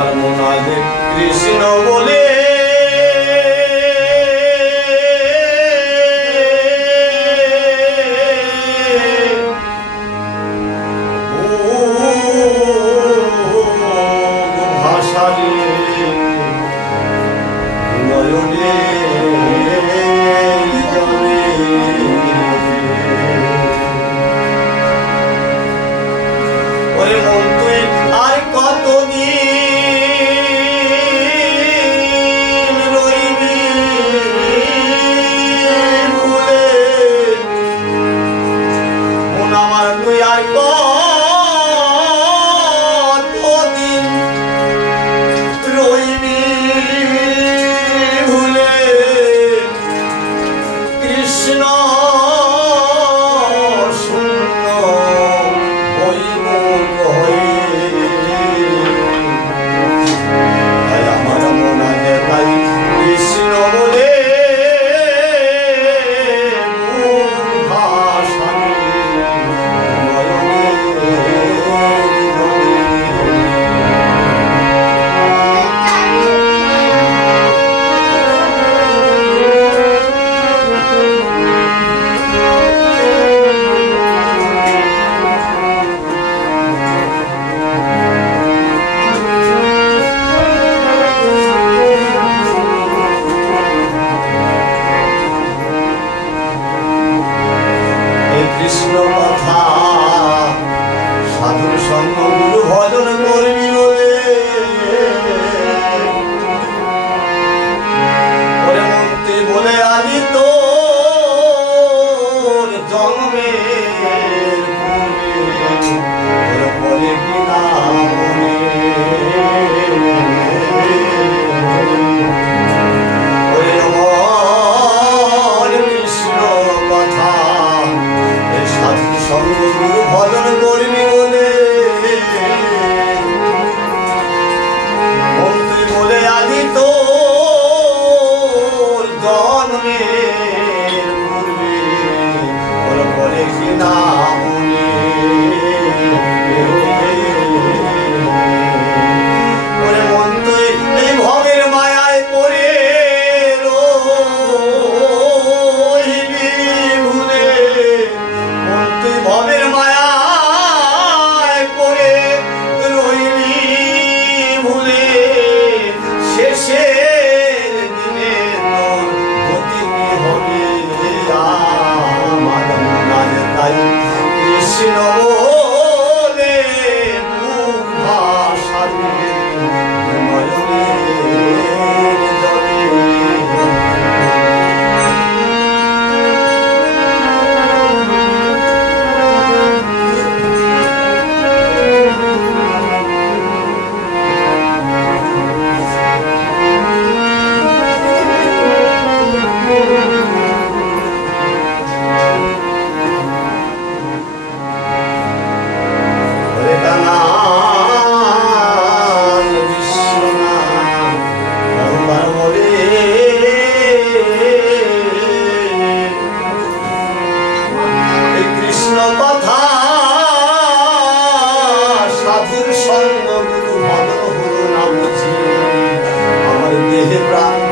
আমার মন আজ কৃষ্ণ বলে ভাষারে নয়নে ওরে মন তুই আর কতদিন রইবি ভুলে মন আমার তুই আর কতদিন রইবি ভুলে কৃষ্ণ শূন্য হইব তাই আমার মন আগে তাই কৃষ্ণ বলে ভাষারে কৃষ্ণ কথা সাধুর সঙ্গ গুরু ভজন করবি বলে ওরে মন্ত্রী বলে আজি তোর জন্মের পূর্বে বলে কিনা ওরে আমার কৃষ্ণ কথা সাধু সঙ্গ গুরু ভজন করবি বলে মন্ত্রী বলে আদি তোর জন্মের পূর্বে ওর পরে কিনা মনে ওরে মন্ত্রী এই ভবের মায়ায় পড়ে রহিবি ভুলে তুই ভবের মায়ায় পড়ে রইলি ভুলে শেষের দিনে তোর গতি কি হবে আমার মন তাই কৃষ্ণ বলে মুখ ভাষারে নয়নের জলে কৃষ্ণ কথা সাধুর সঙ্গ গুরু ভজন হলো না বুঝি আমার দেহে প্রাণ